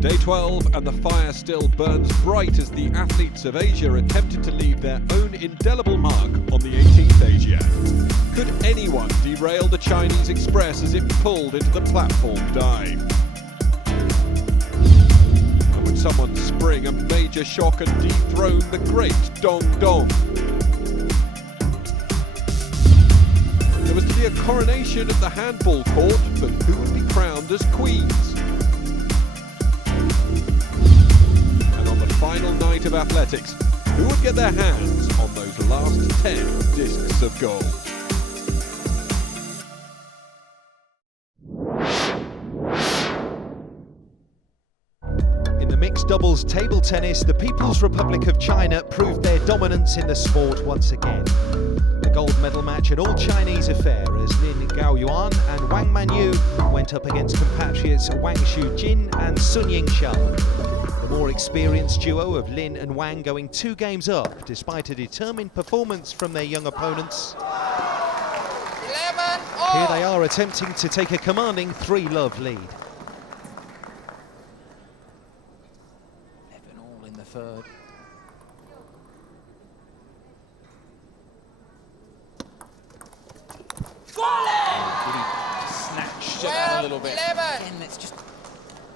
Day 12 and the fire still burns bright as the athletes of Asia attempted to leave their own indelible mark on the 18th Asiad. Could anyone derail the Chinese Express as it pulled into the platform dive? And would someone spring a major shock and dethrone the great Dong Dong? There was to be a coronation at the handball court, but who would be crowned as queens? Final night of athletics, who would get their hands on those last 10 discs of gold? In the mixed doubles table tennis, the People's Republic of China proved their dominance in the sport once again. The gold medal match an all-Chinese affair as Lin Gaoyuan and Wang Manyu went up against compatriots Wang Shujin and Sun Yingsha. The more experienced duo of Lin and Wang going 2 games up despite a determined performance from their young opponents. Here they are attempting to take a commanding 3-love lead. 11-all in the third. Snatched it out a little bit. Again, it's just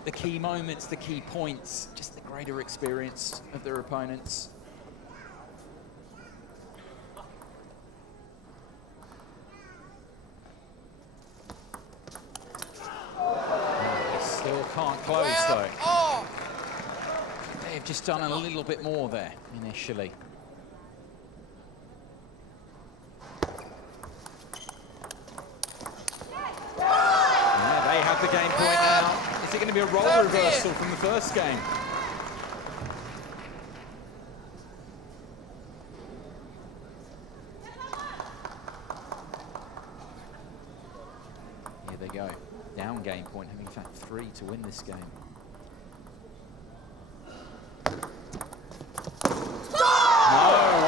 the key moments, the key points, just the greater experience of their opponents. They still can't close though. They've just done a little bit more there initially. Yeah, they have the game point now. Is it going to be a role reversal from the first game? Here they go. Down game point, having in fact 3 to win this game. No,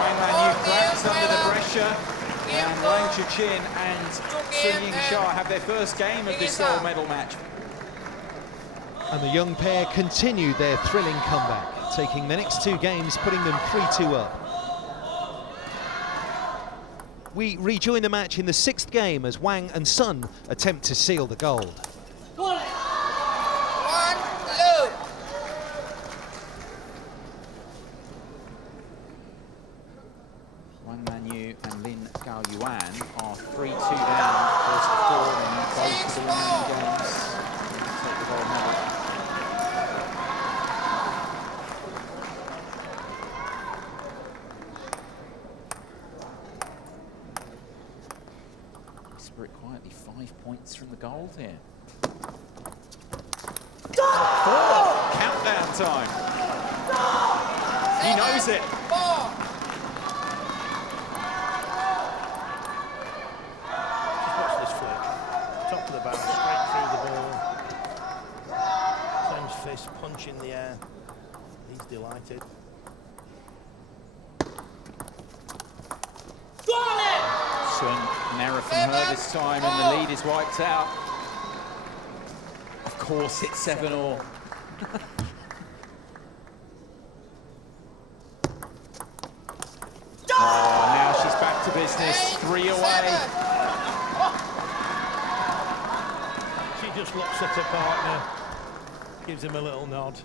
Wang Manyu collapsed under the pressure. And Wang Chuqin and Sun Yingsha have their first game of this gold medal match. And the young pair continued their thrilling comeback, taking the next 2 games, putting them 3-2 up. We rejoin the match in the 6th game as Wang and Sun attempt to seal the gold. Wang Manyu and Lin Gaoyuan are 3-2 down, first to 4 in both of the remaining games. Take the gold medal. Whisper it quietly, 5 points from the gold here. 4! Countdown time. He knows it. Watch this flick. Top of the bat, straight through the ball. Clenched fist, punch in the air. He's delighted. An error from her this time, and the lead is wiped out. Of course, it's 7-all. Oh, now she's back to business. 3 away. She just looks at her partner, gives him a little nod.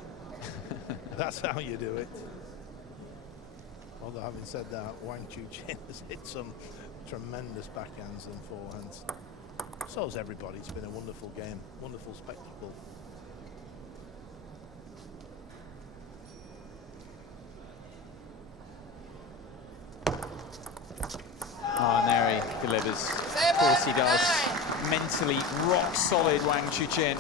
That's how you do it. Although having said that, Wang Chuqin has hit some tremendous backhands and forehands. So has everybody. It's been a wonderful game, wonderful spectacle. Oh, and there he delivers. Of course he does. Mentally rock solid, Wang Chuqin.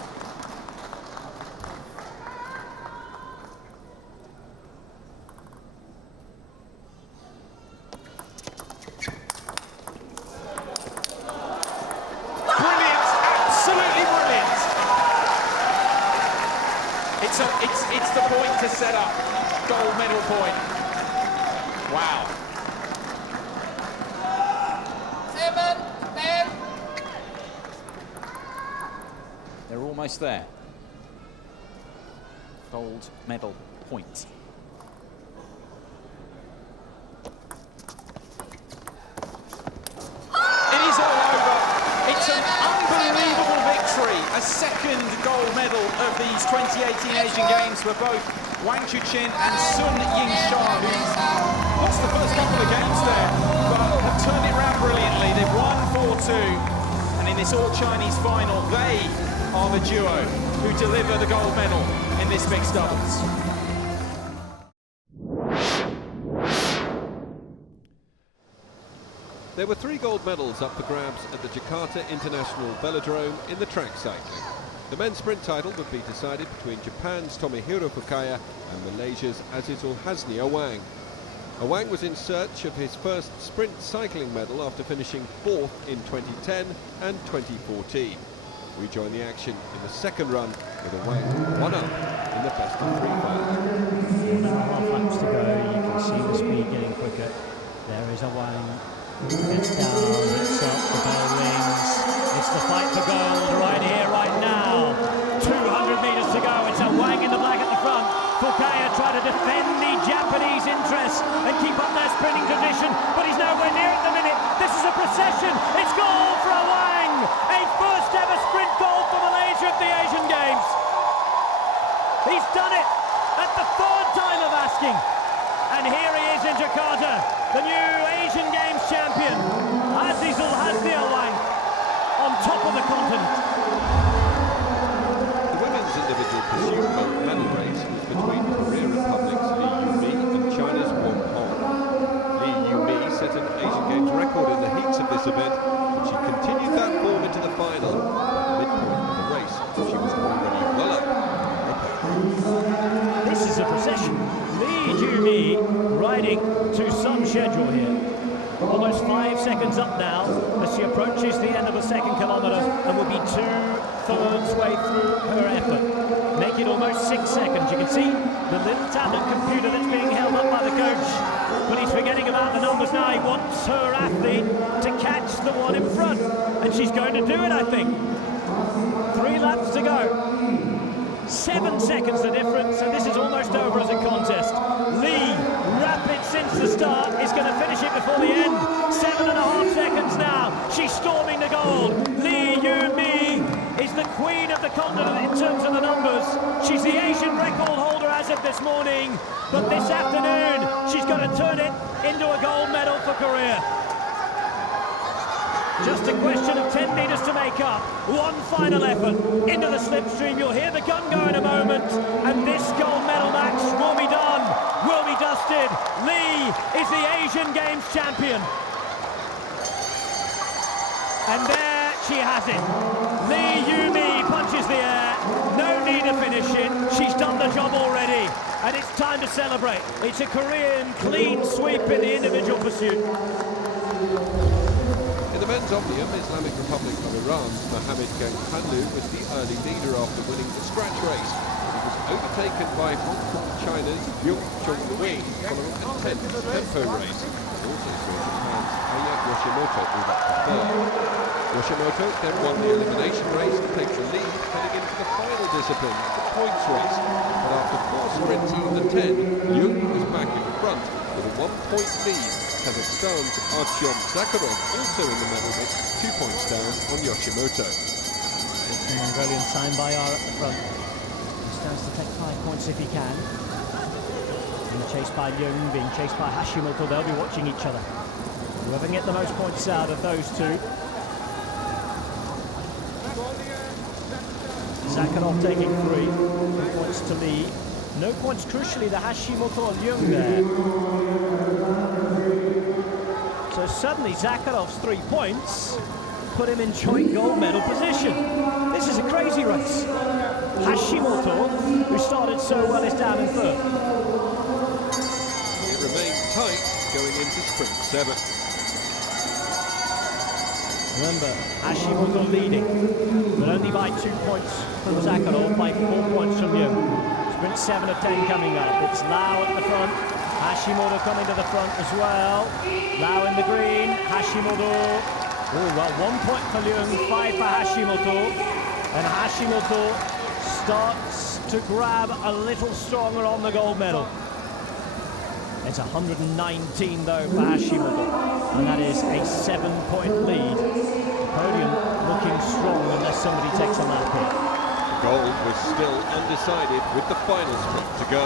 It's the point to set up. Gold medal point. Wow. 7, 10. They're almost there. gold medal point. It is all over. It's an unbelievable victory. A second gold medal of these 2018 Asian Games for both Wang Chuqin and Sun Yingsha, who lost the first couple of games there, but have turned it around brilliantly. They've won 4-2, and in this all-Chinese final, they are the duo who deliver the gold medal in this mixed doubles. There were 3 gold medals up for grabs at the Jakarta International Velodrome in the track cycling. The men's sprint title would be decided between Japan's Tomohiro Fukaya and Malaysia's Azizul Hasni Awang. Awang was in search of his first sprint cycling medal after finishing 4th in 2010 and 2014. We join the action in the second run with Awang 1-up in the best of 3 final. 1.5 laps to go, you can see the speed getting quicker. There is Awang, gets down, hits up, the bell rings. It's the fight for gold right here, right now. 200 metres to go, it's Awang in the black at the front. Fukaya trying to defend the Japanese interests and keep up their sprinting tradition, but he's nowhere near at the minute. This is a procession, it's goal for Awang! A first ever sprint goal for Malaysia at the Asian Games. He's done it at the 3rd time of asking. And here he is in Jakarta, the new Asian Games champion, Azizul Hasni Awang, on top of the continent. The women's individual pursuit gold medal race was between Korea Republic's Lee Yu-mi and China's Wang Hong. Lee Yu-mi set an Asian Games record in the heats of this event, and she continued that form into the final. At the midpoint of the race, she was already well up. This is a procession. Lee Yu-mi riding to some schedule here. Almost 5 seconds up now as she approaches the end of the 2nd kilometre and will be 2/3 way through her effort. Make it almost 6 seconds. You can see the little tablet computer that's being held up by the coach, but he's forgetting about the numbers now. He wants her athlete to catch the one in front, and she's going to do it, I think. 3 laps to go. 7 seconds the difference, and this is almost over as a contest. Lee, rapid since the start, is going to finish it before the end. 7.5 seconds now. She's storming the gold. Lee Yu-mi is the queen of the continent in terms of the numbers. She's the Asian record holder as of this morning, but this afternoon she's going to turn it into a gold medal for Korea. Just a question of 10 metres to make up. One final effort into the slipstream. You'll hear the gun go in a moment, and this gold medal match will be done, will be dusted. Lee is the Asian Games champion. And there she has it. Lee Yu-mi punches the air. No need to finish it. She's done the job already, and it's time to celebrate. It's a Korean clean sweep in the individual pursuit. In the men's omnium, Islamic Republic of Iran's Mohammed Ganghanlu was the early leader after winning the scratch race. He was overtaken by Hong Kong, China's Yung Chong-wei following a tense tempo race. He also saw Japan's Kayak Yoshimoto move up to 3rd. Yoshimoto then won the elimination race to take the lead heading into the final discipline, the points race. But after 4 sprints out of the 10, Yung was back in front with a 1-point lead. Kazakhstan's Artyom Zakharov also in the medal mix, 2 points down on Yoshimoto. It's the Mongolian Sign Bayar at the front. He stands to take 5 points if he can. Being chased by Jung, being chased by Hashimoto, they'll be watching each other. Whoever can get the most points out of those two. Zakharov taking 3 points to Lee. No points, crucially, to Hashimoto and Jung there. So suddenly Zakharov's 3 points put him in joint gold medal position. This is a crazy race. Hashimoto, who started so well, is down in 3rd. It remains tight going into sprint 7. Remember, Hashimoto leading, but only by 2 points from Zakharov, by 4 points from Jung. Sprint 7 of 10 coming up. It's Lau at the front. Hashimoto coming to the front as well. Lau in the green. Hashimoto. Oh, well, 1 point for Jung, 5 for Hashimoto. And Hashimoto starts to grab a little stronger on the gold medal. It's 119 though for Hashimoto, and that is a 7-point lead. The podium looking strong unless somebody takes a lap here. Gold was still undecided with the final sprint to go.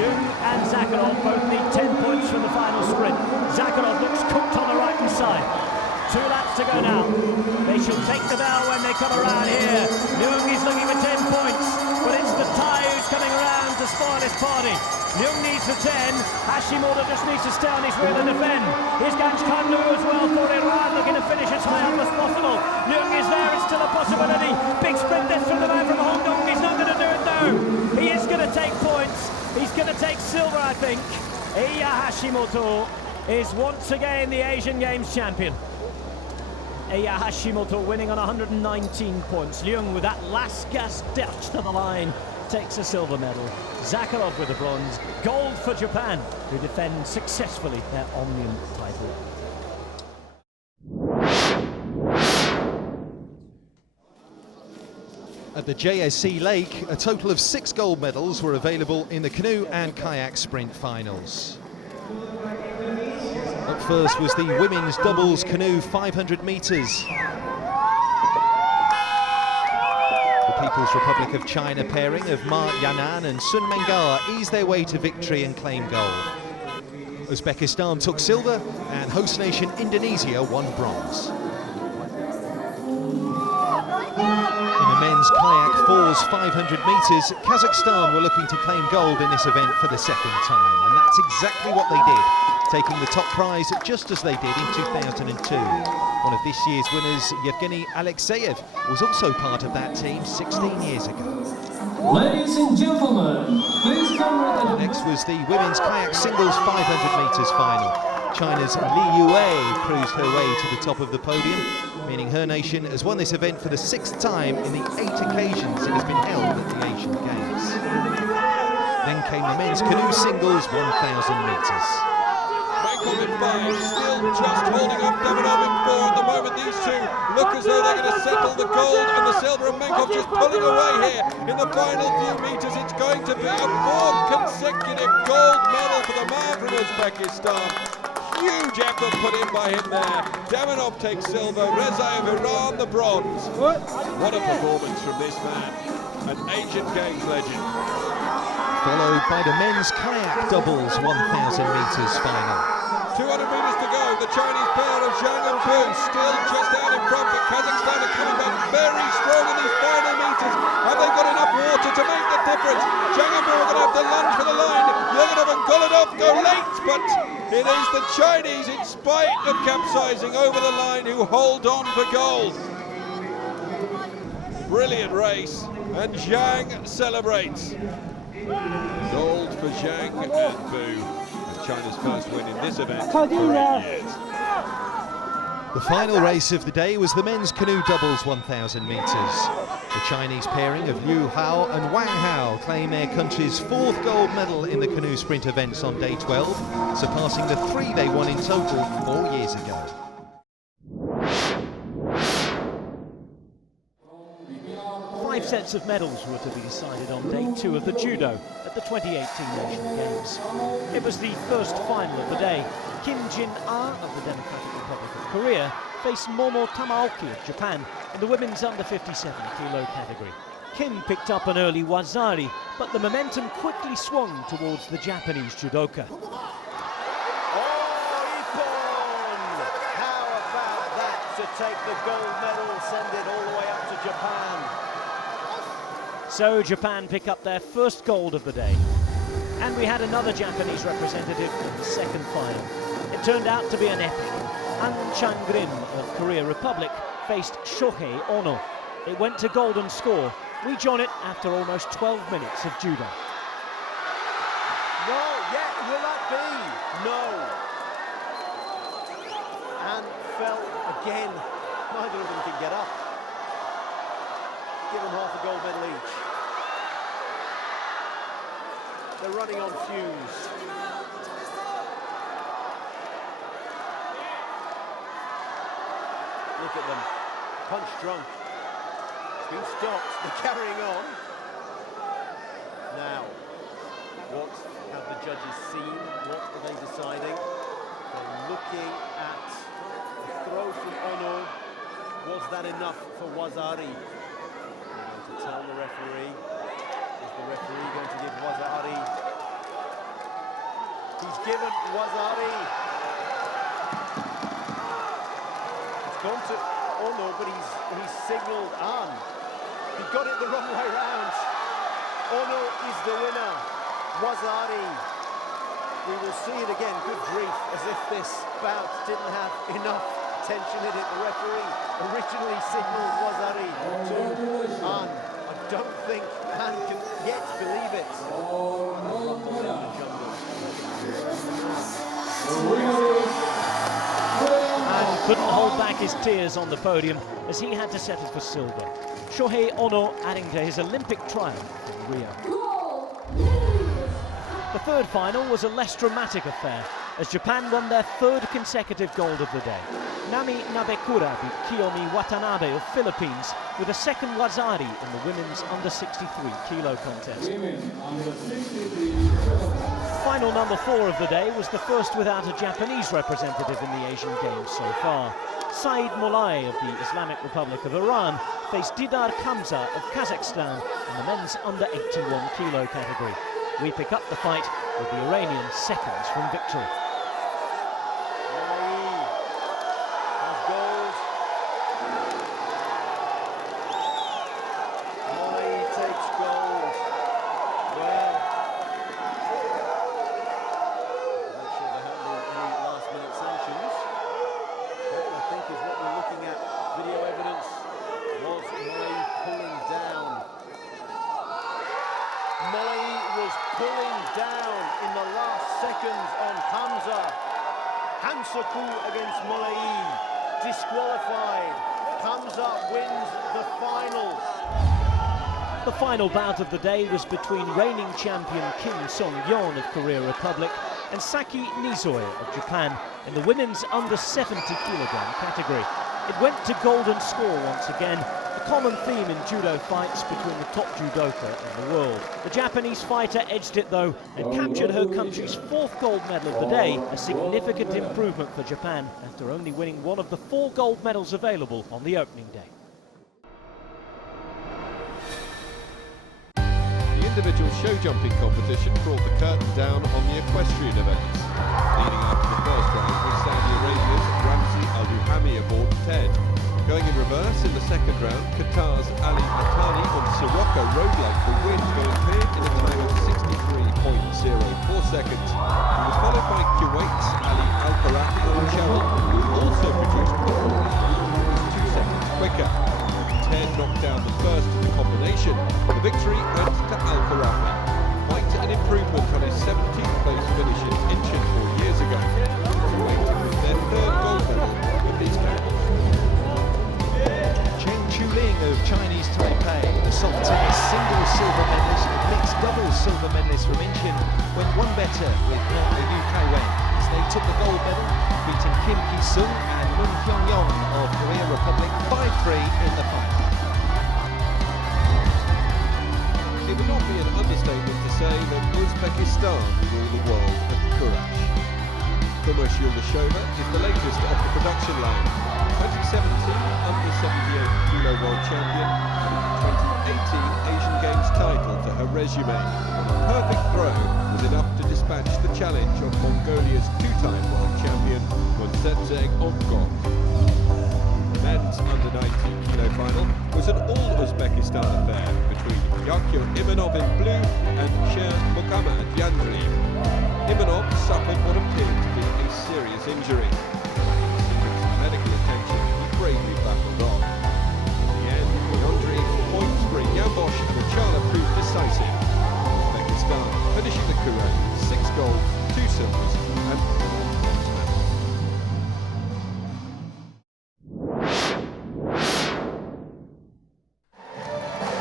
Jung and Zakharov both need 10 points from the final sprint. Zakharov looks cooked on the right-hand side. 2 laps to go now. They should take the bell when they come around here. Jung is looking for 10 points, but it's the Thai who's coming around to spoil his party. Jung needs the 10. Hashimoto just needs to stay on his wheel and defend. Here's Canoe as well for Iran, looking to finish as high up as possible. Jung is there, it's still a possibility. Big sprint this from the man from Hong Kong. He's not going to do it though. He is going to take points. He's going to take silver, I think. Iya Hashimoto is once again the Asian Games champion. Iya Hashimoto winning on 119 points. Leung with that last gas dash to the line takes a silver medal. Zakharov with the bronze. Gold for Japan, who defend successfully their Omnium title. At the JSC Lake, a total of 6 gold medals were available in the canoe and kayak sprint finals. Up first was the women's doubles canoe 500 metres. The People's Republic of China pairing of Ma Yanan and Sun Mengar eased their way to victory and claim gold. Uzbekistan took silver and host nation Indonesia won bronze. In the men's kayak falls 500 metres, Kazakhstan were looking to claim gold in this event for the second time, and that's exactly what they did, taking the top prize just as they did in 2002. One of this year's winners, Yevgeny Alexeyev, was also part of that team 16 years ago. Ladies and gentlemen, please come with the... Next was the women's kayak singles 500 metres final. China's Li Yue cruised her way to the top of the podium, meaning her nation has won this event for the 6th time in the 8 occasions it has been held at the Asian Games. Then came the men's canoe singles 1,000 metres. Menkov in 5, still just holding up Davidov in 4 at the moment. These two look as though they're going to settle the gold and the silver, and Menkov just pulling away here in the final few metres. It's going to be a 4th consecutive gold medal for the man from Uzbekistan. Huge effort put in by him there. Damanov takes silver, Rezaev Iran the bronze. What a performance from this man, an Asian Games legend. Followed by the men's kayak doubles 1,000 metres final. 200 metres to go. The Chinese pair of Zhang and Bu still just out in front, but Kazakhstan are coming back very strong in these final metres. Have they got enough water to make the difference? Zhang and Bu are going to have to lunge for the line. Yurganov and Golodov go late, but it is the Chinese, in spite of capsizing over the line, who hold on for gold. Brilliant race, and Zhang celebrates. Gold for Zhang and Bu, and China's first win in this event for 8 years. The final race of the day was the men's canoe doubles 1,000 metres. The Chinese pairing of Liu Hao and Wang Hao claim their country's 4th gold medal in the canoe sprint events on day 12, surpassing the 3 they won in total 4 years ago. Five sets of medals were to be decided on day 2 of the judo at the 2018 Asian Games. It was the first final of the day. Kim Jin-ah of the Democratic Republic of Korea faced Momo Tamaoki of Japan in the women's under 57 kilo category. Kim picked up an early wazari, but the momentum quickly swung towards the Japanese judoka. Oh, Ippon! How about that to take the gold medal, send it all the way up to Japan? So Japan pick up their first gold of the day. And we had another Japanese representative in the second final. It turned out to be an epic. An Chang-grim of Korea Republic faced Shohei Ono. It went to golden score. We join it after almost 12 minutes of judo. No, yeah, will that be? No. And fell again. Neither of them can get up. Give them half a gold medal each. They're running on fumes. Look at them, punch drunk. been stopped. They're carrying on. Now, what have the judges seen? What are they deciding? They're looking at the throw from Ono. Was that enough for Wazari? They're going to tell the referee. Is the referee going to give Wazari? He's given Wazari. It's gone to Ono, but he's signalled on. He got it the wrong way round. Ono is the winner. Wazari. We will see it again. Good grief, as if this bout didn't have enough tension in it. The referee originally signalled Wazari to An. I don't think An can yet believe it. And couldn't hold back his tears on the podium as he had to settle for silver. Shohei Ono adding to his Olympic triumph in Rio. The third final was a less dramatic affair as Japan won their third consecutive gold of the day. Nami Nabekura beat Kiyomi Watanabe of Philippines with a second Wazari in the women's under-63 kilo contest. Final number 4 of the day was the first without a Japanese representative in the Asian Games so far. Said Molai of the Islamic Republic of Iran faced Didar Kamza of Kazakhstan in the men's under-81 kilo category. We pick up the fight with the Iranians seconds from victory. Against Molai, disqualified. Kamza wins the final. The final bout of the day was between reigning champion Kim Sung-yeon of Korea Republic and Saki Nizoe of Japan in the women's under 70 kilogram category. It went to golden score once again, a common theme in judo fights between the top judoka in the world. The Japanese fighter edged it though and captured her country's 4th gold medal of the day, a significant improvement for Japan after only winning one of the 4 gold medals available on the opening day. The individual show jumping competition brought the curtain down on the equestrian events. Leading up to the first round was Saudi Arabia's Ramzi Al-Duhami aboard 10. Going in reverse in the second round, Qatar's Ali Atani on Sirocco rode like the wind, going clear in a time of 63.04 seconds. He was followed by Kuwait's Ali Al-Karafi on Channel, who also produced the 2 seconds quicker. 10 knocked down the first in the combination. The victory went to Al-Karafi. Quite an improvement on his 17th place finish in Incheon 4 years ago. Kuwait with their 3rd gold medal with these camels. Of Chinese Taipei, the soft tennis single silver medalist and mixed doubles silver medalist from Incheon, went one better with not the UK win as they took the gold medal, beating Kim Ki-sung and Moon Hyung-yong of Korea Republic 5-3 in the final. It would not be an understatement to say that Uzbekistan rule the world at Courage. Tomasz Yuldashova is the latest off the production line. 2017 under 78 kilo world champion and the 2018 Asian Games title to her resume. A perfect throw was enough to dispatch the challenge of Mongolia's 2-time world champion Monzetseg Ongkong. The men's under 19 kilo final was an all Uzbekistan affair between Yakir Imanov in blue and Sher Muhammad Yandriyev. Imanov suffered what appeared to be a serious injury. Medical attention, he bravely battled on. In the end, Yandriyev's points for Yambosh and Achala proved decisive. Uzbekistan finishing the Kura 6 golds, 2 silvers and 4 bronze medals.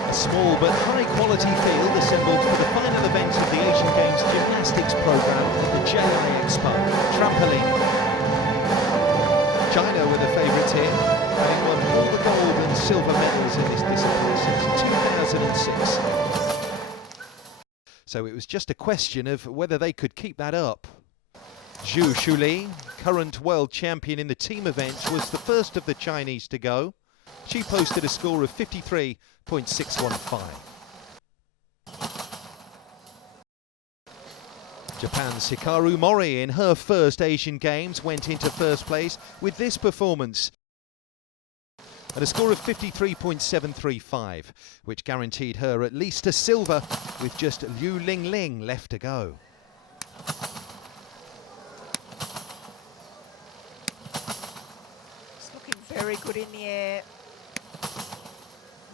A small but high-quality field assembled for the final event of the Asian Games gymnastics program at the JI Expo, trampoline. China were the favourites here, having won all the gold and silver medals in this discipline since 2006. So it was just a question of whether they could keep that up. Zhu Shuli, current world champion in the team events, was the first of the Chinese to go. She posted a score of 53.615. Japan's Hikaru Mori in her first Asian Games went into first place with this performance at a score of 53.735, which guaranteed her at least a silver with just Liu Lingling left to go. It's looking very good in the air.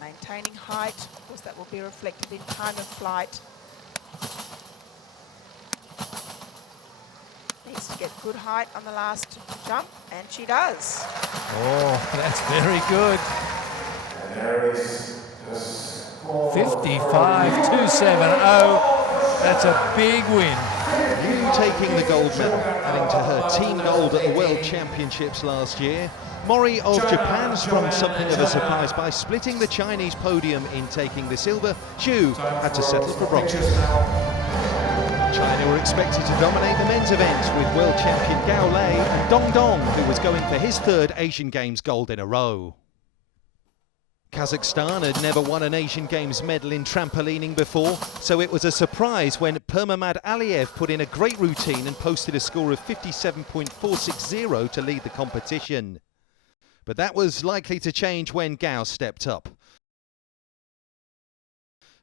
Maintaining height, of course that will be reflected in time of flight. Needs to get good height on the last jump, and she does. Oh, that's very good. 55.270. That's a big win. Liu taking the gold medal, adding to her team gold at the World Championships last year. Mori of Japan sprung something of a surprise by splitting the Chinese podium in taking the silver. Zhu had to settle for bronze. China were expected to dominate the men's event with world champion Gao Lei and Dong Dong, who was going for his third Asian Games gold in a row. Kazakhstan had never won an Asian Games medal in trampolining before, so it was a surprise when Permamad Aliyev put in a great routine and posted a score of 57.460 to lead the competition. But that was likely to change when Gao stepped up.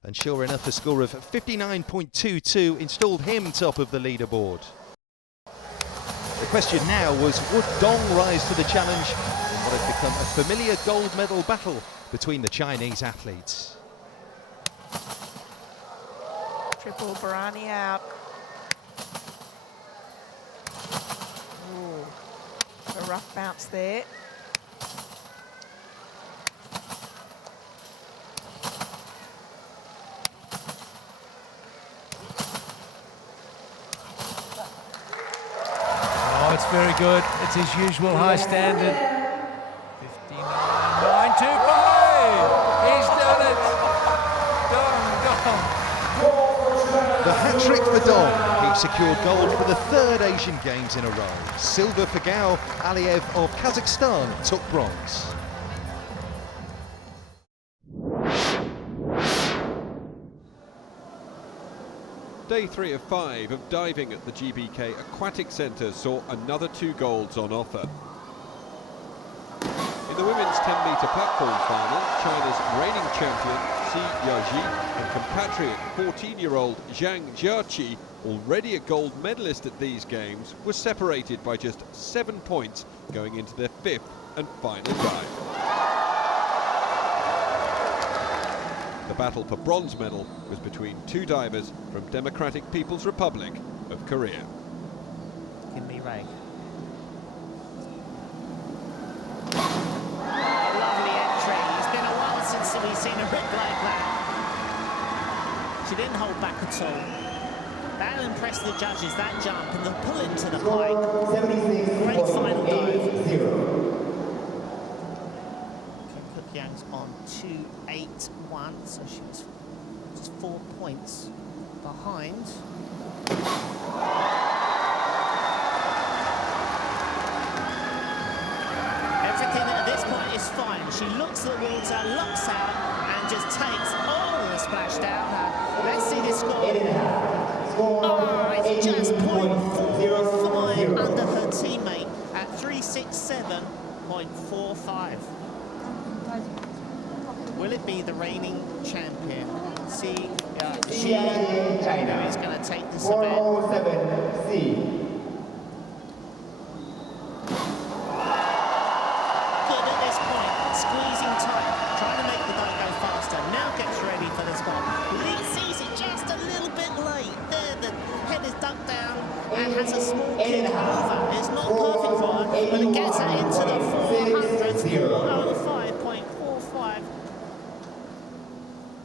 And sure enough, a score of 59.22 installed him top of the leaderboard. The question now was, would Dong rise to the challenge in what had become a familiar gold medal battle between the Chinese athletes? Triple Barani out. Ooh, a rough bounce there. It's very good. It's his usual high standard. 59.925. He's done it. Dong. The hat-trick for Dong. He secured gold for the third Asian Games in a row. Silver for Gao. Aliyev of Kazakhstan took bronze. Day 3 of 5 of diving at the GBK Aquatic Centre saw another 2 golds on offer. In the women's 10-metre platform final, China's reigning champion Xi Yaji and compatriot 14-year-old Zhang Jiaqi, already a gold medalist at these games, were separated by just 7 points going into their 5th and final dive. The battle for bronze medal was between 2 divers from Democratic People's Republic of Korea. Give me Ray. Lovely entry. It's been a while since we've seen a rip like that. She didn't hold back at all. That impressed the judges, that jump and the pull into the pike. Great final dive. Yang's on 2.81, so she was just 4 points behind. Everything at this point is fine. She looks at the water, locks out, and just takes all of the splashdown. Let's see this score. Oh, it's just 0.45 under her teammate at 367.45. Will it be the reigning champion, Xi Yaji, who is going to take this event? Good at this point, squeezing tight, trying to make the dive go faster. Now gets ready for this one. Lee sees it just a little bit late. There, the head is ducked down and has a small kick over. It's not perfect for her, but it gets her into the 400s, 405.45.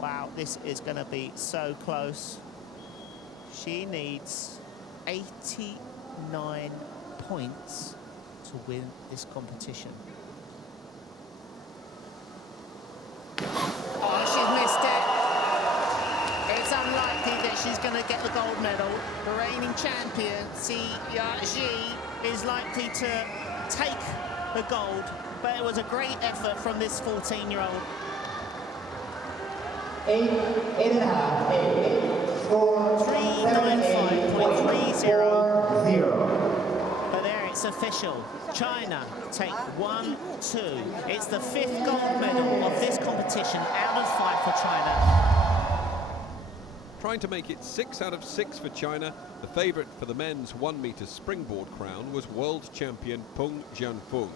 Wow, this is going to be so close. She needs 89 points to win this competition. she's going to get the gold medal. The reigning champion, Kayak, is likely to take the gold, but it was a great effort from this 14-year-old. 395.30. But there it's official. China take 1-2. It's the 5th gold medal of this competition out of 5 for China. Trying to make it 6 out of 6 for China, the favourite for the men's 1-metre springboard crown was world champion Peng Jianfeng.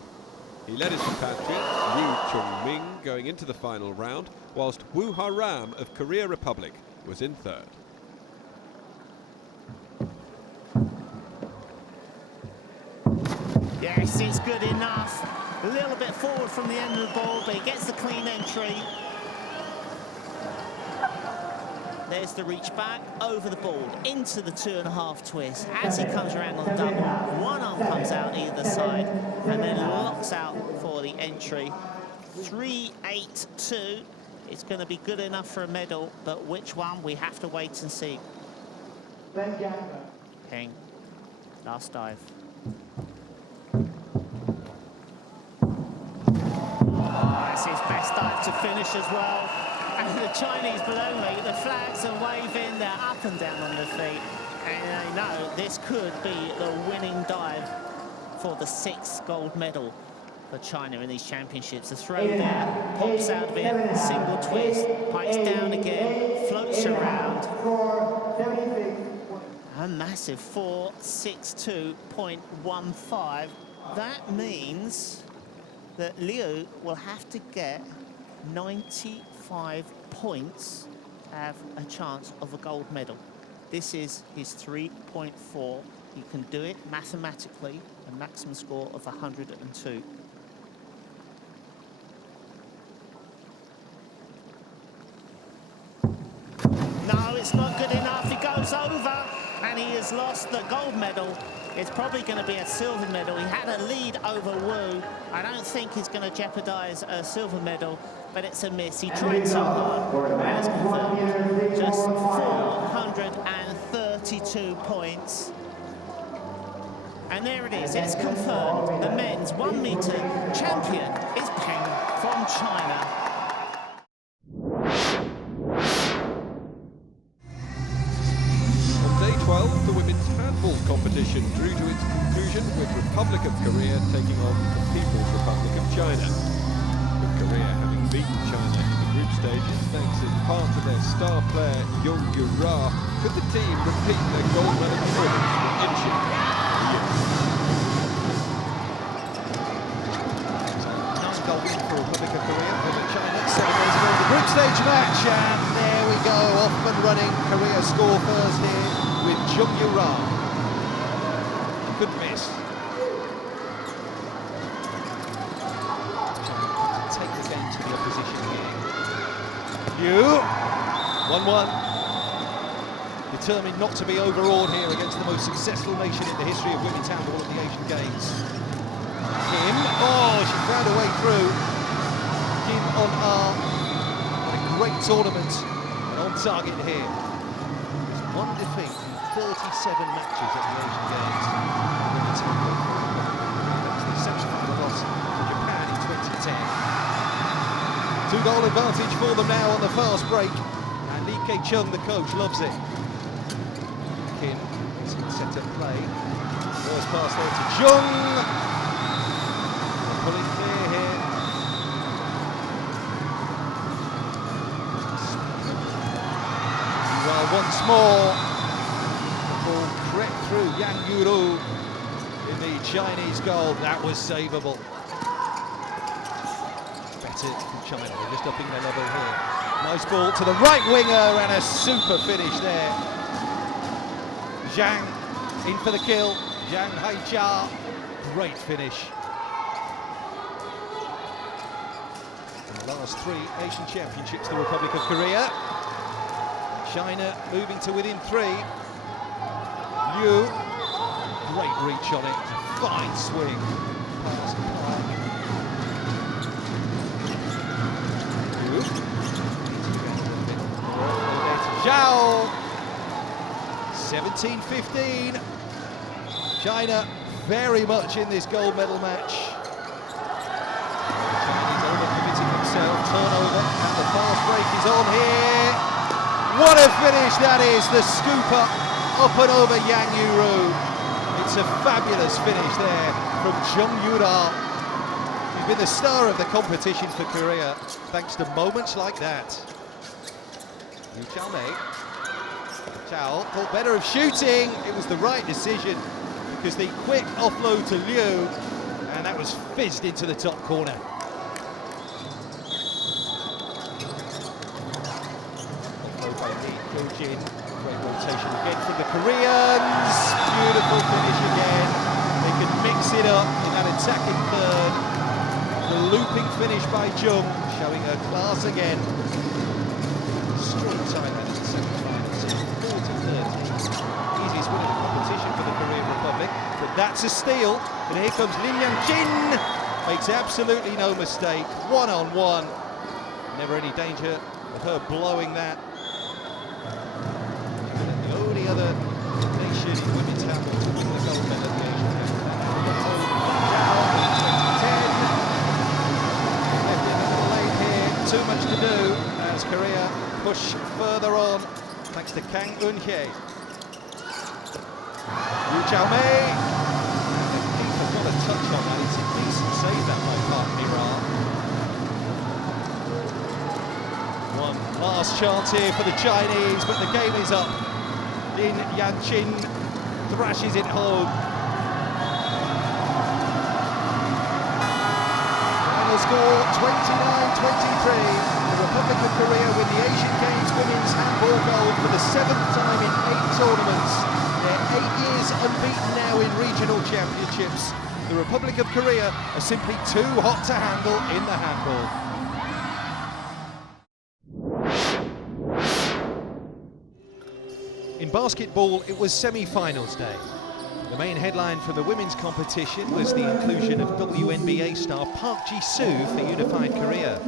He led his compatriot Liu Chongming going into the final round, whilst Wu Haram of Korea Republic was in third. Yes, it's good enough. A little bit forward from the end of the ball, but he gets the clean entry. There's the reach back, over the board, into the 2.5 twist. As he comes around on the double, one arm comes out either side, and then locks out for the entry. 3-8-2. It's going to be good enough for a medal, but which one, we have to wait and see. Peng, last dive. That's his best dive to finish as well. And the Chinese below me, the flags are waving, they're up and down on their feet. And they know this could be the winning dive for the 6th gold medal for China in these championships. The throw there, pops out of it, single twist, pikes down again, floats around. A massive 4.62.15. That means that Liu will have to get 95 points to have a chance of a gold medal. This is his 3.4. He can do it mathematically, a maximum score of 102. No, it's not good enough. He goes over, and he has lost the gold medal. It's probably going to be a silver medal. He had a lead over Wu. I don't think he's going to jeopardise a silver medal, but it's a miss. He tried so hard, and it's confirmed. Just 432 points. And there it is. It's confirmed. The men's 1-metre champion is Peng from China. On day 12, the women's handball competition drew to its conclusion with Republic of Korea taking on the People's Republic of China. With Korea having beaten China in the group stages thanks in part to their star player Young Ra, could the team repeat their gold medal performance for Incheon? 9 goal win for Republic of Korea over China 7 days ago in the group stage match, and there we go, off and running. Korea score first here with Jung Ra. Good miss. Take the game to the opposition here. Liu, 1-1. Determined not to be overawed here against the most successful nation in the history of women's handball at the Asian Games. Kim, oh, she found a way through. Kim on arm. Had a great tournament and on target here. There's 1 defeat in 37 matches at the Asian Games. Women's handball. That's the semi-final loss to Japan in 2010. 2-goal advantage for them now on the fast break. And Lee Kae-chung, the coach, loves it. Kim is in set-up play. First pass there to Jung. Pulling clear here. Well, once more, the ball crept through Yang Yuru in the Chinese goal. That was savable. Better from China. They're just upping their level here. Nice ball to the right winger and a super finish there. Zhang in for the kill. Zhang Haijia. Great finish. Last 3 Asian Championships, the Republic of Korea. China moving to within 3. Liu, great reach on it, fine swing. Pass Liu. Zhao, 17-15. China very much in this gold medal match. Chinese overcommitting themselves, turnover, and the fast break is on here. What a finish that is, the scooper up and over Yang Yuru. It's a fabulous finish there from Jung Yura. He's been the star of the competition for Korea, thanks to moments like that. Yu Chao Mei. Chao thought better of shooting. It was the right decision because the quick offload to Liu, and that was fizzed into the top corner. Offload by Lee Ko-jin. Great rotation again from the Koreans. Beautiful finish again. They can mix it up in that attacking third. The looping finish by Jung, showing her class again. Strong time out of the semi-finals, 4-13. Easiest win of the competition for the Korean Republic, but that's a steal. And here comes Lim Yang-jin, makes absolutely no mistake, one-on-one. Never any danger of her blowing that. And the only other nation in women's handball to win the gold medal at the Asian Games. Left in the middle lane here, too much to do as Korea push further on, thanks to Kang Eun-hye. Yu Chao Mei. The keeper got a touch on that. It's a decent save that by Park Miran. One last chance here for the Chinese, but the game is up. Lin Yanqin thrashes it home. Final score 29-23. The Republic of Korea win the Asian Games women's handball gold for the 7th time in 8 tournaments. They're 8 years unbeaten now in regional championships. The Republic of Korea are simply too hot to handle in the handball. In basketball, it was semi-finals day. The main headline for the women's competition was the inclusion of WNBA star Park Ji-soo for unified Korea.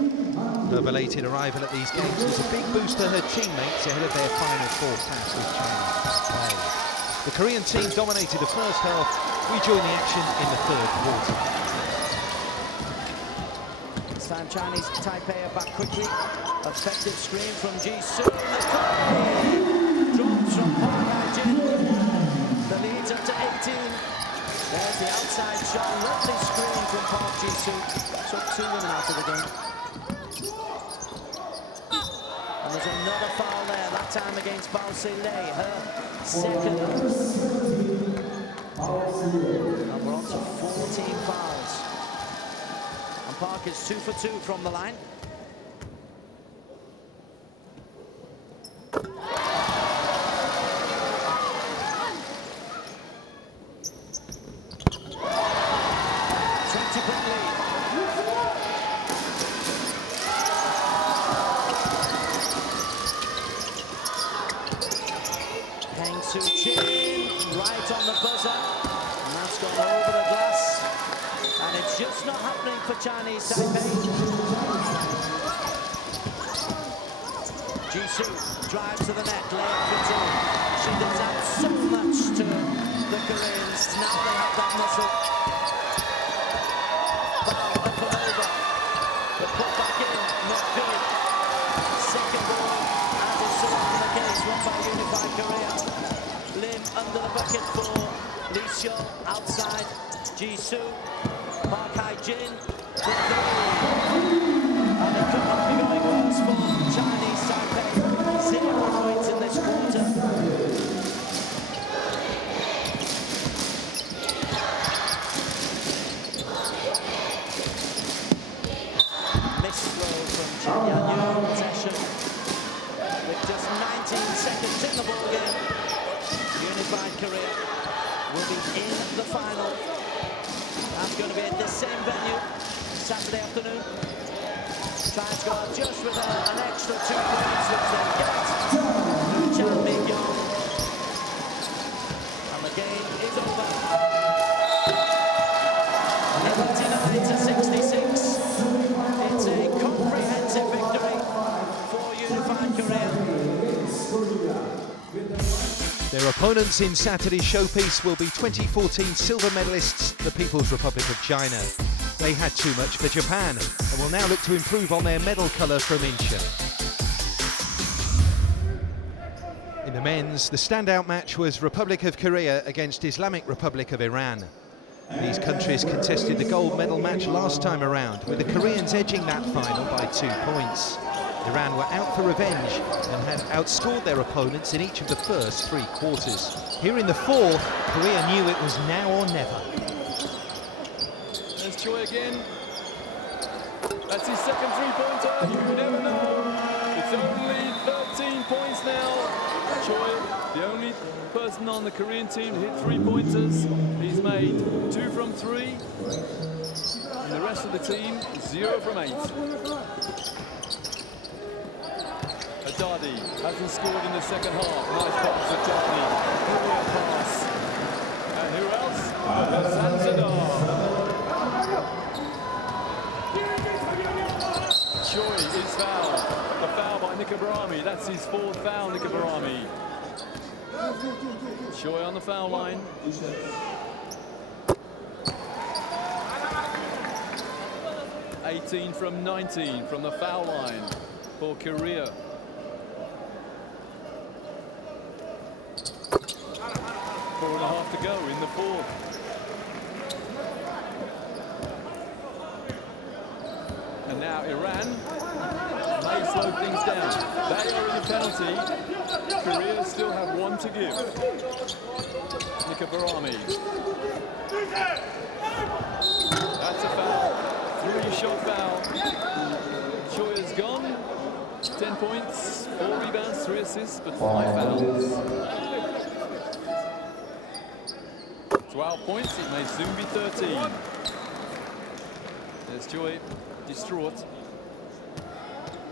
Her belated arrival at these games was a big boost to her teammates ahead of their Final Four clash with China. The Korean team dominated the first half. We join the action in the third quarter. This time Chinese Taipei are back quickly. Effective screen from Ji-soo. Drops from Park Hye-jin. The lead's up to 18. There's the outside shot. Lovely screen from Park Ji-soo. Took 2 women out of the game. And there's another foul there, that time against Bao Si-lei, her second. And we're on to 14 fouls. And Park is 2 for 2 from the line. Right on the buzzer, and that's gone over the glass, and it's just not happening for Chinese Taipei. Ji-soo drives to the net, layup for 2. She does add so much to the Koreans. Now they have that muscle. Foul up and over. The put back in, not good. Second ball, as is so often the case, won by unified Korea. Lim under the bucket for Lee Xiao, outside Ji-soo, Park Hye-jin, the 3. And it could not be going worse for Chinese Taipei. 0 points in this quarter. Missed throw from Chen Yanyu, possession with just 19 seconds in the ball game. Unified Korea will be in the final. That's going to be at this same venue Saturday afternoon. Try and score just with an extra 2 points, which they get. Chan Mik-yong. And the game is over. 79-66. It's a comprehensive victory for unified Korea. Their opponents in Saturday's showpiece will be 2014 silver medalists, the People's Republic of China. They had too much for Japan and will now look to improve on their medal colour from Incheon. In the men's, the standout match was Republic of Korea against Islamic Republic of Iran. These countries contested the gold medal match last time around, with the Koreans edging that final by 2 points. Iran were out for revenge and had outscored their opponents in each of the first 3 quarters. Here in the fourth, Korea knew it was now or never. There's Choi again. That's his second three-pointer. You never know. It's only 13 points now. Choi, the only person on the Korean team to hit 3-pointers. He's made 2 from 3. And the rest of the team, 0 from 8. Adadi hasn't scored in the second half. Nice pass to Adadi. Brilliant pass. And who else? Zanzibar. Choi is fouled. A foul by Nikabarami. That's his 4th foul, Nikabarami. Choi on the foul line. (18 from 19 from the foul line for Korea. Four and a half to go in the fourth. And now Iran may slow things down. They are in a penalty. Korea still have 1 to give. Nikabarami. That's a foul. 3-shot foul. Choi is gone. 10 points, 4 rebounds, 3 assists, but 5 fouls. 12 points, it may soon be 13. There's Choi, distraught.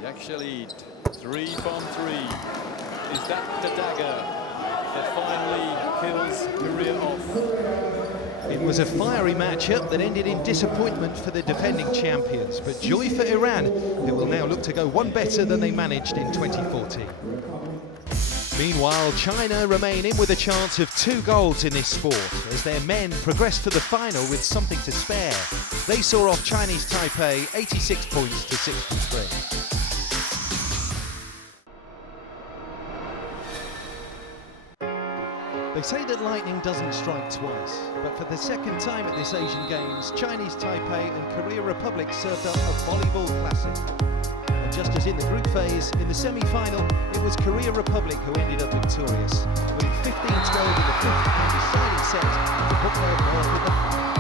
Yak Shalid, 3 from 3. Is that the dagger that finally kills Korea off? It was a fiery matchup that ended in disappointment for the defending champions, but joy for Iran, who will now look to go one better than they managed in 2014. Meanwhile, China remain in with a chance of 2 golds in this sport, as their men progressed to the final with something to spare. They saw off Chinese Taipei 86 points to 63. They say that lightning doesn't strike twice, but for the second time at this Asian Games, Chinese Taipei and Korea Republic served up a volleyball classic. And just as in the group phase, in the semi-final, it was Korea Republic who ended up victorious, winning 15-12 in the 5th and deciding set to book their berth in the final.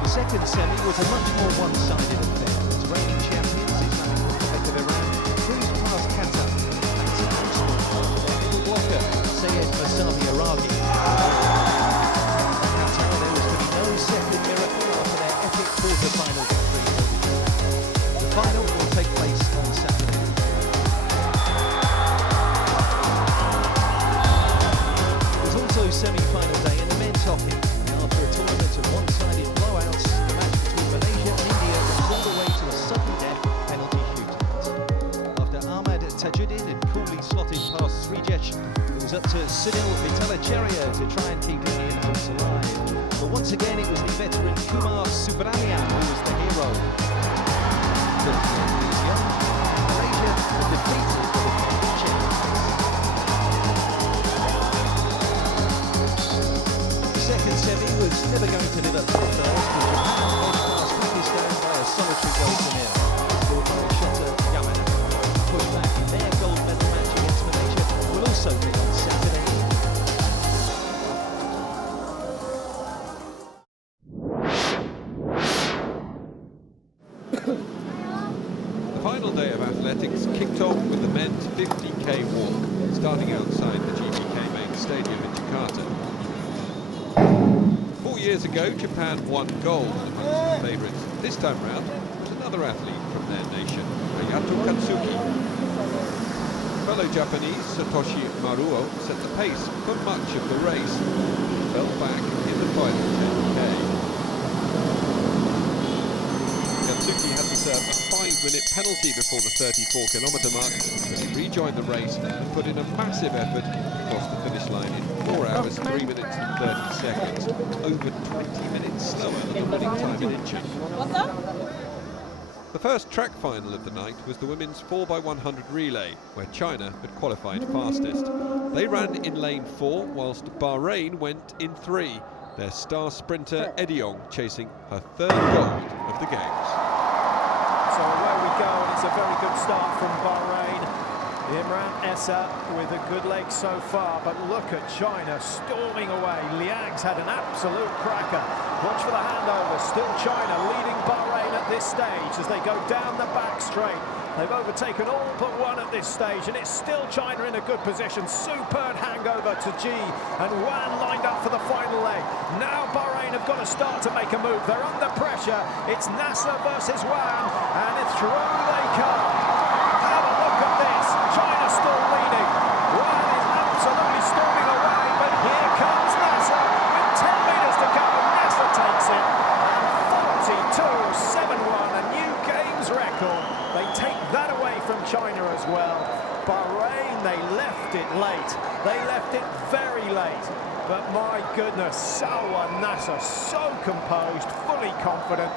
The second semi was a much more one-sided affair, as reigning champions Islamic Republic of Iran cruised past Qatar. Blocker, Sayed Masabi Aragi. Qatar, there was to be no second miracle after their epic quarter-final victory. The final will take place on Saturday. It was also semi-final day in the men's hockey. After a tournament of one-sided blowouts, the match between Malaysia and India was all the way to a sudden death penalty shootout. After Ahmad Tajuddin had coolly slotted past Srijesh, it was up to Sunil Vitalacharya to try and keep Indian hopes alive. But once again, it was the veteran Kumar Subramanian who was the hero. But he was young, Malaysia had defeated the defending champions. The second semi was never going to live up to the first, with Japan edged past Pakistan by a solitary goal to nil, scored by Shota Yamada. Pushback in their gold medal match against Malaysia will also be on Saturday evening. The final day of athletics kicked off with the men's 50k walk, starting outside the GBK main stadium in Jakarta. 4 years ago, Japan won gold amongst the favourites. This time round, was another athlete from their nation, Hayato Katsuki. Fellow Japanese Satoshi Maruo set the pace for much of the race, fell back in the final 10k. Katsuki had to serve a 5 12-minute penalty before the 34-kilometre mark, but he rejoined the race and put in a massive effort across the finish line in 4 hours, 3 minutes and 30 seconds, over 20 minutes slower than the winning time in Incheon. The first track final of the night was the women's 4x100 relay, where China had qualified fastest. They ran in lane 4, whilst Bahrain went in 3, their star sprinter Ediong chasing her 3rd gold of the Games. So away we go, and it's a very good start from Bahrain. Imran Essa with a good leg so far, but look at China storming away. Liang's had an absolute cracker. Watch for the handover. Still China leading Bahrain at this stage as they go down the back straight. They've overtaken all but one at this stage, and it's still China in a good position. Superb hangover to Ji, and Wan lined up for the final leg. Now Bahrain have got to start to make a move. They're under pressure. It's Nasser versus Wan, and through they come. Have a look at this. China still leading. Wan is absolutely storming away, but here comes Nasser with 10 metres to go. Nasser takes it, and 42.71, a new Games record. They take that away from China as well. Bahrain, they left it late. They left it very late. But my goodness, Salwa Nasser, so composed, fully confident,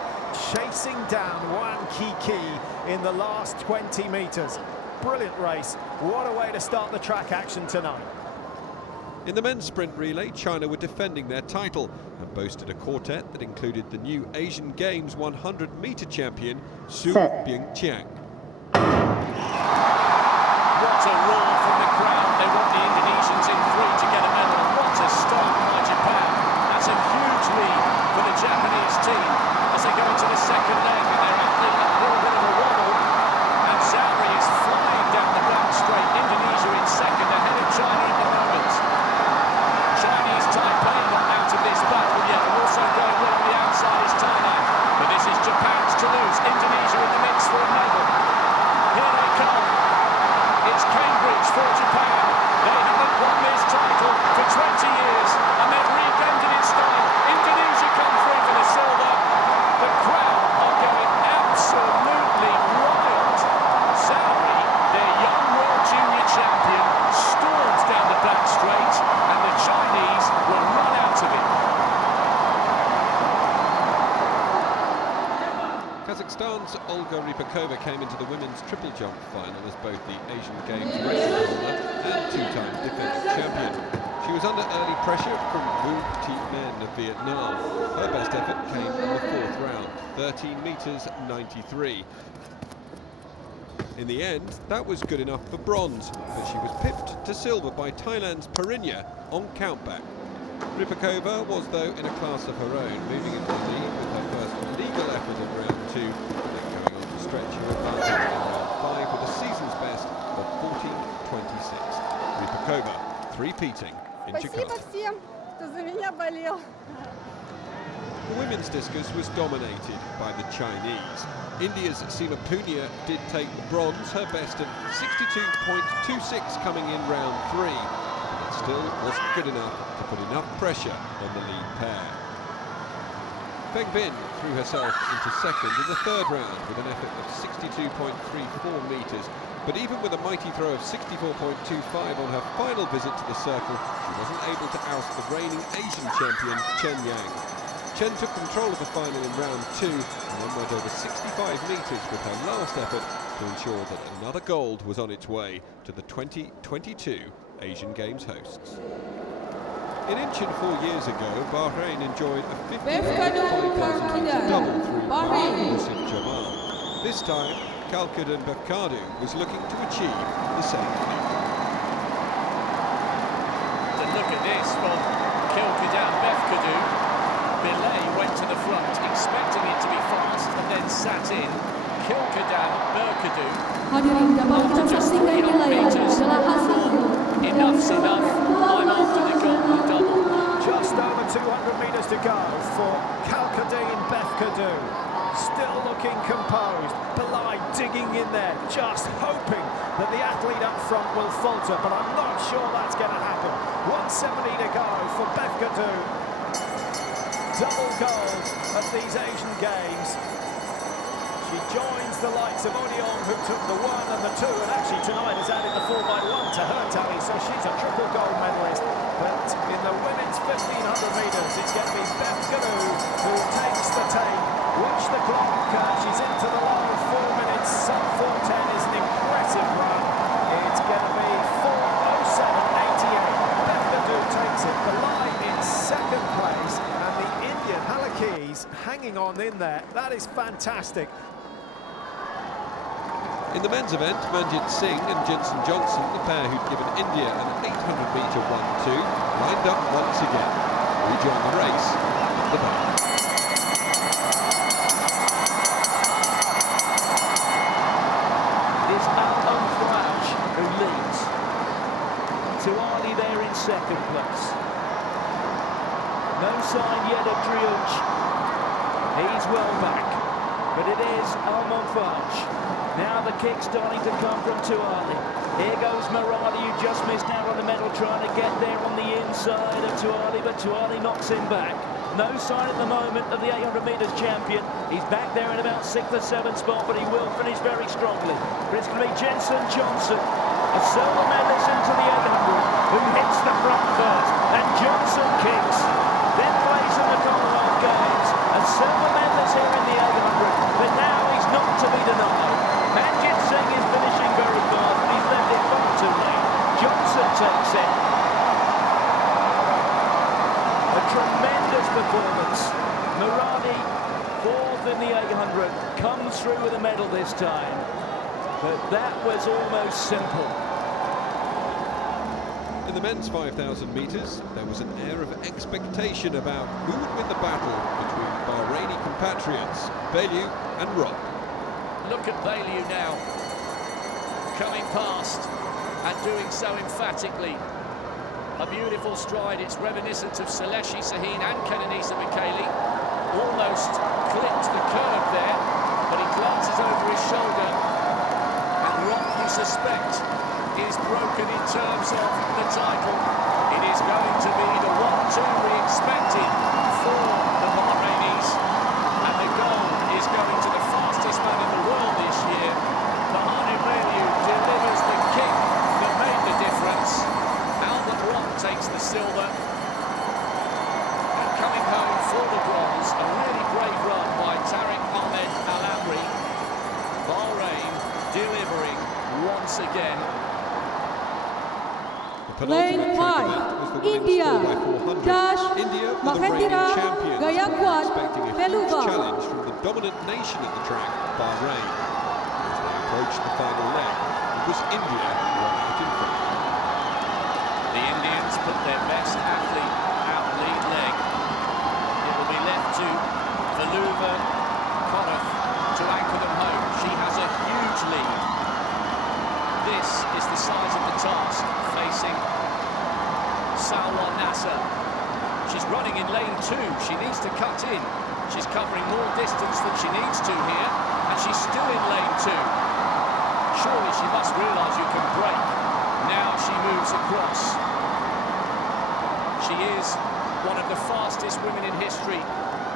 chasing down Wan Kiki in the last 20 metres. Brilliant race. What a way to start the track action tonight. In the men's sprint relay, China were defending their title and boasted a quartet that included the new Asian Games 100-metre champion, Su Bingqiang. What a roar from the crowd. They want the Indonesians in 3 to get a medal. What a start by Japan. That's a huge lead for the Japanese team as they go into the second leg with their athlete a little bit of a wobble. And Zauri is flying down the back straight. Indonesia in second, ahead of China at the moment. Chinese Taipei not out of this battle yet, and also going well on the outside is Thailand. But this is Japan's to lose. Indonesia in the mix for a medal. Here they come. It's Cambridge for Japan. They haven't won this title for 20 years, and they've regained it in style. Indonesia come through for the silver. The crowd are going absolutely wild. Zauri, their young world junior champion, storms down the back straight, and the Chinese will run out of it. Kazakhstan's Olga Rypakova came into the women's triple jump final as both the Asian Games record holder and 2-time defending champion. She was under early pressure from Wu Thi Men of Vietnam. Her best effort came in the 4th round, 13 metres 93. In the end, that was good enough for bronze, but she was pipped to silver by Thailand's Parinya on countback. Rypakova was, though, in a class of her own, moving into the lead with her first legal effort in round 2, then going on to stretch her advantage in round 5 with a season's best of 14.26. Rypakova three-peating in Jakarta. The women's discus was dominated by the Chinese. India's Seema Punia did take bronze, her best of 62.26 coming in round 3. But it still wasn't good enough to put enough pressure on the lead pair. Feng Bin threw herself into second in the 3rd round with an effort of 62.34 metres. But even with a mighty throw of 64.25 on her final visit to the circle, she wasn't able to oust the reigning Asian champion, Chen Yang. Chen took control of the final in round 2 and then went over 65 metres with her last effort to ensure that another gold was on its way to the 2022 Asian Games hosts. In Incheon 4 years ago, Bahrain enjoyed a 55,000 double through Yusuf Jamal. This time, Calcutta and Befkadu was looking to achieve the same feat. To look at this from Calcutta and Befkadu. Belay went to the front, expecting it to be fast, and then sat in. Kilkadan, Berkadu. After just 300 metres, enough's enough. I'm after the golden double. Just over 200 metres to go for Calcutta Befkadu. Still looking composed. Belay digging in there, just hoping that the athlete up front will falter, but I'm not sure that's going to happen. 170 to go for Befkadu. Double gold at these Asian Games. She joins the likes of Odion, who took the 1 and the 2, and actually tonight has added the 4x1 to her tally, so she's a triple gold medalist. But in the women's 1500 metres, it's going to be Beth Canoe who takes the tape. Watch the clock, she's into the low 4 minutes, sub 4:10 is an impressive run. It's going to be 4:07.88. Beth Canoe takes it, the line in second place, and the Indian Halakis hanging on in there. That is fantastic. In the men's event, Manjit Singh and Jensen Johnson, the pair who'd given India an 800-metre 1-2, lined up once again. Rejoin the race at the back. It is Al-Omfraj who leads. Tuali there in second place. No sign yet of Driuch. He's well back, but it is Al-Omfraj. Now the kick starting to come from Tuali. Here goes Maradi, who just missed out on the medal, trying to get there on the inside of Tuali, but Tuali knocks him back. No sign at the moment of the 800 metres champion. He's back there in about 6th or 7th spot, but he will finish very strongly. But it's going to be Jensen Johnson, a silver medalist into the 800, who hits the front first, and Johnson kicks. Then plays in the Commonwealth Games, a silver medalist here in the 800, but now he's not to be denied. Manjit Singh is finishing very fast, but he's left it far too late. Johnson takes it. A tremendous performance. Maradi, 4th in the 800, comes through with a medal this time. But that was almost simple. In the men's 5,000 metres, there was an air of expectation about who would win the battle between Bahraini compatriots, Bailu and Rock. Look at Bailu now, coming past and doing so emphatically. A beautiful stride, it's reminiscent of Saleshi Sahin and Kenenisa Micheli. Almost clipped the curve there, but he glances over his shoulder. And Rock, you suspect, is broken in terms of the title. It is going to be the 1-2 we expected for the Bahrainis. And the goal is going to the fastest man in the world this year. Bahane Bailu delivers the kick that made the difference. Albert Rock takes the silver. And coming home for the bronze, a really brave run by Tariq Ahmed Al-Amri. Bahrain delivering once again. Lane 5, India, Dash, Mahendra, Gayakwan, Peluva. Challenge from the dominant nation at the track, Bahrain. As they approached the final leg, it was India who were out in front. The Indians put their best athlete out lead leg. It will be left to Valuva Konath to anchor them home. She has a huge lead. This is the size of the task facing Salwa Nasser. She's running in lane 2. She needs to cut in. She's covering more distance than she needs to here, and she's still in lane 2. Surely she must realise you can brake. Now she moves across. She is one of the fastest women in history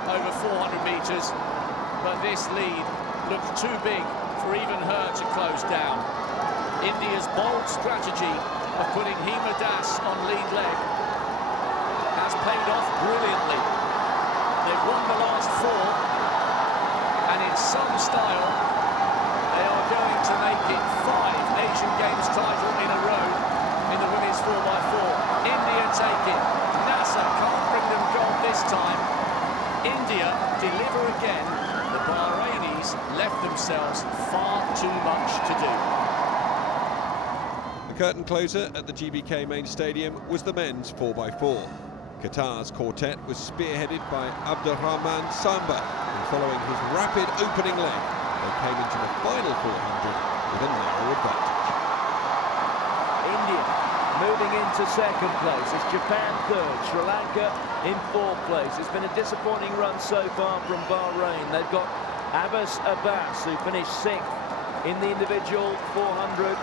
over 400 metres, but this lead looked too big for even her to close down. India's bold strategy of putting Hima Das on lead leg has paid off brilliantly. They've won the last 4, and in some style, they are going to make it 5 Asian Games title in a row in the women's 4x4. India take it. Nasser can't bring them gold this time. India deliver again. The Bahrainis left themselves far too much to do. Curtain closer at the GBK main stadium was the men's 4x4. Qatar's quartet was spearheaded by Abdurrahman Samba, and following his rapid opening leg, they came into the final 400 with a narrow advantage. India moving into second place. It's Japan third, Sri Lanka in 4th place. It's been a disappointing run so far from Bahrain. They've got Abbas Abbas, who finished 6th in the individual 400.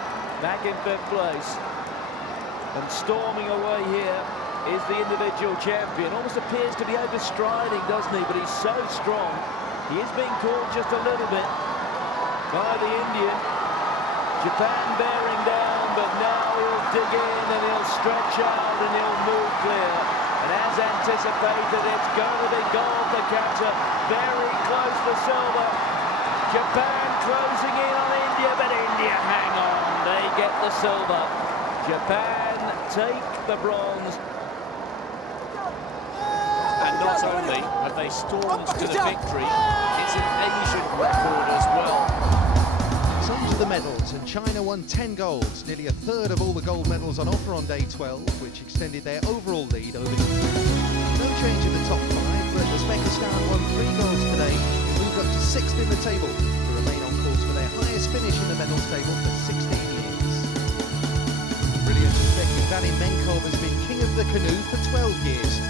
Back in 5th place, and storming away here is the individual champion. Almost appears to be overstriding, doesn't he? But he's so strong. He is being caught just a little bit, by the Indian. Japan bearing down, but now he'll dig in and he'll stretch out and he'll move clear. And as anticipated, it's going to be gold for Catcher. Very close for silver. Japan closing in on India, but India hang on. They get the silver. Japan take the bronze. And not only have they stormed to the victory, it's an Asian record as well. It's on to the medals, and China won 10 golds, nearly a third of all the gold medals on offer on day 12, which extended their overall lead over the No change in the top 5, but Uzbekistan won 3 golds today, moved up to 6th in the table to remain on course for their highest finish in the medals table for 16 years. Brilliant Uzbek Vadim Menkov has been king of the canoe for 12 years.